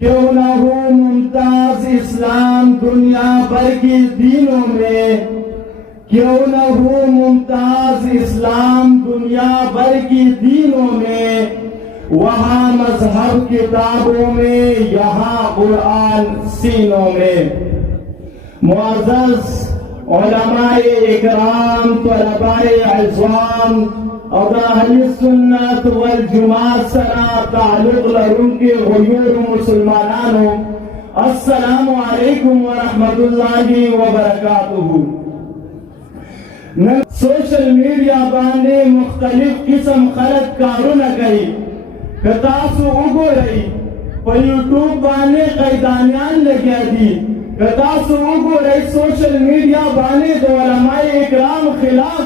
क्यों न हो मुमताज इस्लाम दुनिया भर की दीनों में, क्यों न हो मुमताज इस्लाम दुनिया भर की दीनों में, वहाँ मजहब किताबों में, यहाँ कुरान सीनों में। मुअज़्ज़ज़ उलमाए इकराम, तलबाए इज़्ज़ाम और अहले सुन्नत वल जमात सना ताल्लुक़ लरुनके गुयूर मुसलमानों, अस्सलामु अलैकुम व रहमतुल्लाहि व बरकातुहू। सोशल मीडिया बांधे मुख्तलिफ किस्म खलत कारों कई कतासु उगो रही पर यूट्यूब बांधे कैदानियान लगे दी कतासु उगो रही सोशल मीडिया बांधे तो उलमाए इकराम खिलाफ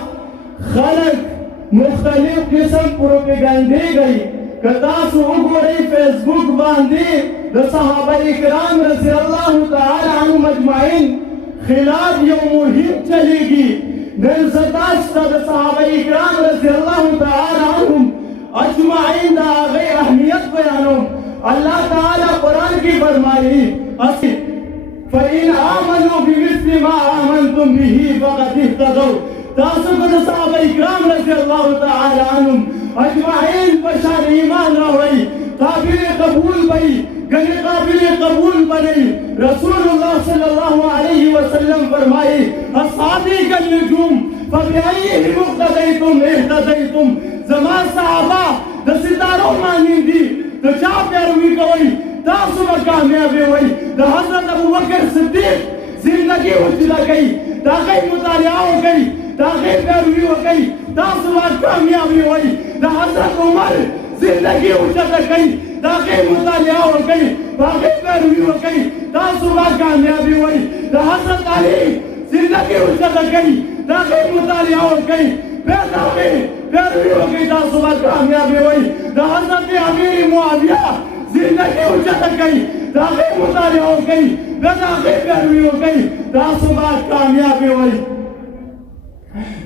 खलत मुख्तलिफ किस्म प्रोपेगंडे गई कतासु उगो रही फेसबुक बांधे तो सहाबा इकराम रज़ियल्लाहु तआला अन्हुम अजमाइन खिलाफ ये मुहिम चलेगी। सहाबा इकराम रज़ियल्लाहु तआला अन्हुम अजमाइन दा आगे अहमियत बयानो अल्लाह ताला कुरान की फरमाई फ़इन आमनू बिमिस्लि मा आमनतुम बिही फ़क़द इह्तदौ। तासुब सहाबा इकराम रज़ियल्लाहु तआला अन्हुम अजमाइन पर ईमान रही काबिल कबूल बई गने काबिल कबूल बनी। रसूलुल्लाह सल्लल्लाहु अलैहि वसल्लम फरमाए अस्हाबी कल नजूम फबिअय्यिहिम इक़्तदैतुम इह्तदैतुम। ज़मान सहाबा द सितारों मानिंदी तो चा पैरवी कोई तासु कामयाबी हुई द हज़रत अबू बकर सिद्दीक जिंदगी उजला गई ताकि मुतालिया हो गई ताकि पैरवी हो गई तासु कामयाबी हुई द हज़रत उमर जिंदगी उजला गई ताकि मुतालिया हो गई ताकि पैरवी हो गई तासु कामयाबी हुई द हज़रत अली जिंदगी उजला गई ताकि मुतालिया हो गई पैरवी हो गई तासु कामयाबी हुई द हज़रत अमीर मुआविया जिंदगी उजला गई ताकि मुतालिया हो गई ताकि पैरवी हो गई तासु कामयाबी हुई।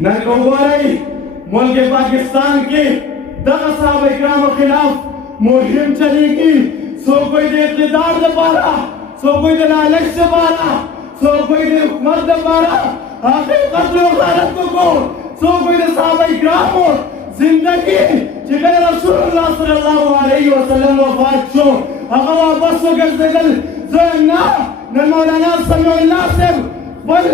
नरकोवारी मुल्क पाकिस्तान के दगा साहब इकराम के खिलाफ मुहिम चलेगी। सो कोई दे इक़्तिदार दबारा, सो कोई दे लालच से बारा, सो कोई दे हुकूमत दबारा आखिर कत्ल गारत को सो कोई दे साहब इकराम जिंदगी जिगर रसूलुल्लाह सल्लल्लाहु अलैहि वसल्लम वफात छो अगर वापस हो गए जगल ज़ना न मौलाना समीउल्लाह से बल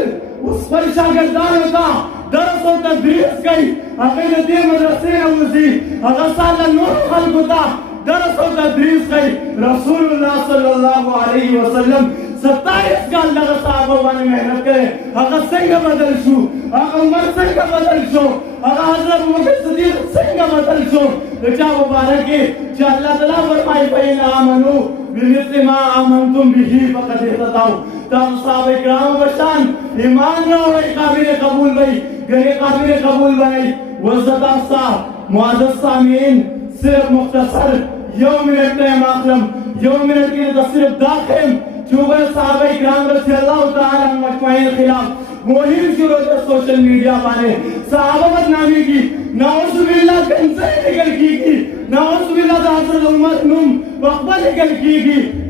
उस पर शागिर्दान होता दरस और तदरीस गई अगर दे मदरसे नवजी अगर साल नूर खल्क होता दरस और तदरीस गई। रसूलुल्लाह सल्लल्लाहु अलैहि वसल्लम 27 साल लगा साहबों ने मेहनत करे अगर संग बदल शो अगर उमर संग बदल शो अगर हज़रत अबू बकर सिद्दीक संग बदल शो तो क्या मुबारक है कि अल्लाह ताला फरमाए फ़इन आमनू बिमिस्लि मा आमनतुम बिही फ़क़द इह्तदौ। तब साहबे किराम बशान ईमान और काबिल कबूल भाई गने काबिल कबूल भाई वज़दा सा मुअज़्ज़ज़ सामीन सिर्फ मुख्तसर यौम मिनट माखलम यौम मिनट की तस्वीर दाखिल चुगल साहब इकराम रज़ियल्लाहु तआला अन्हुम अजमाइन खिलाफ मुहिम शुरू कर सोशल मीडिया पाने सहाबा बदनामी की नाउज़ुबिल्लाह कंसे निकल की नाउज़ुबिल्लाह हज़रत उमर नुम वक़्बल निकल की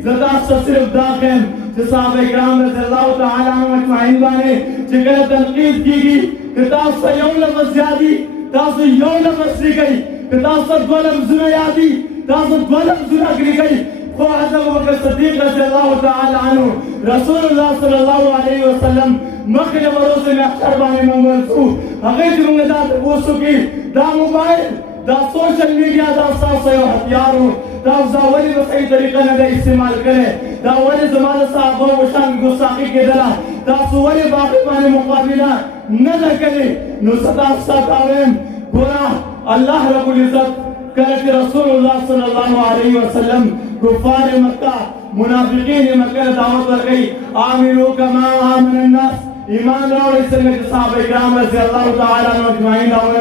ज़दा सिर्फ दाखिल साहब इकराम रज़ियल्लाहु तआला अन्हुम अजमाइन बाने जिगर तनकीद की किताब से यौम लफ्ज़ यादी तास यौम लफ्ज़ गई किताब से दो लफ्ज़ यादी तास दो लफ्ज़ लिख गई को हज़रत अबू बकर सिद्दीक रज़ियल्लाहु तआला अन्हु रसूलुल्लाह सल्लल्लाहु अलैहि वसल्लम मक्के बरोसे में अक्षर बाने मंगलसु अगे जुमले दा वो की दा मोबाइल दा सोशल मीडिया दा सासे हथियारो दा जावली सही तरीका ने इस्तेमाल करे दा वली जमाने साहबों वशान गुस्ताखी के दला दा सुवली बाकी बाने मुकाबला न करे नो सदा सतावेम पूरा अल्लाह रब्बुल इज्जत करे रसूलुल्लाह सल्लल्लाहु अलैहि वसल्लम कुफार मक्का मुनाफिकीन मक्का दावत कर गई आमिनु कमा आमन नास ईमान और इसमें साहब इकराम रज़ियल्लाहु तआला अन्हुम अजमाइन और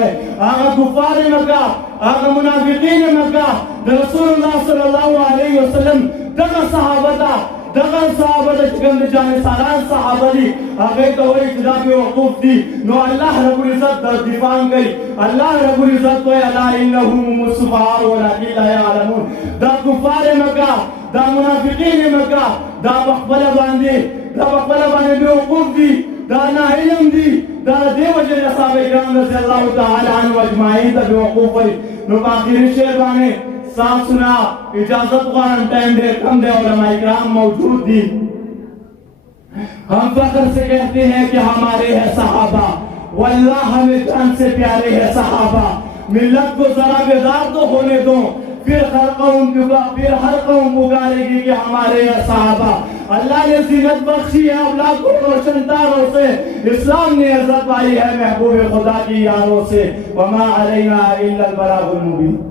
आगा कुफार मक्का आगा मुनाफिकीन मक्का रसूलुल्लाह सल्लल्लाहु अलैहि वसल्लम दगा सहाबता दगा सहाबता गंद जाने सालान सहाबली आगे तो वही खुदा पे वकूफ थी नो अल्लाह रब्बुल इज्जत दिफान गई अल्लाह रब्बुल इज्जत तो अला इन्नहुम मुसफा वलाकिन ला यालमून दा कुफार मक्का دا منافقین مکه دا بخبل باندې بیوقوف دي دا ناعلم دي دا دې وجه صحابه کرام رضی الله تعالی عنهم اجمعین ته بیوقوف وي نو په اخري شعر باندې صاحب سنا اجازت غواړم ټایم ډېر کم دی علماء کرام موجود دي हम फख्र से कहते हैं कि हमारे हैं सहाबा वल्लाह हमें जान से प्यारे हैं सहाबा मिल्लत को जरा बेदार तो होने दो फिर हर कौम पुकारेगी कि हमारे हैं सहाबा अल्लाह ने जीनत बख्शी है औलाद को रोशन तारों से इस्लाम ने इज्जत पाई है महबूब खुदा की यारों से वमा अलैना इल्लल बलागुल मुबीन।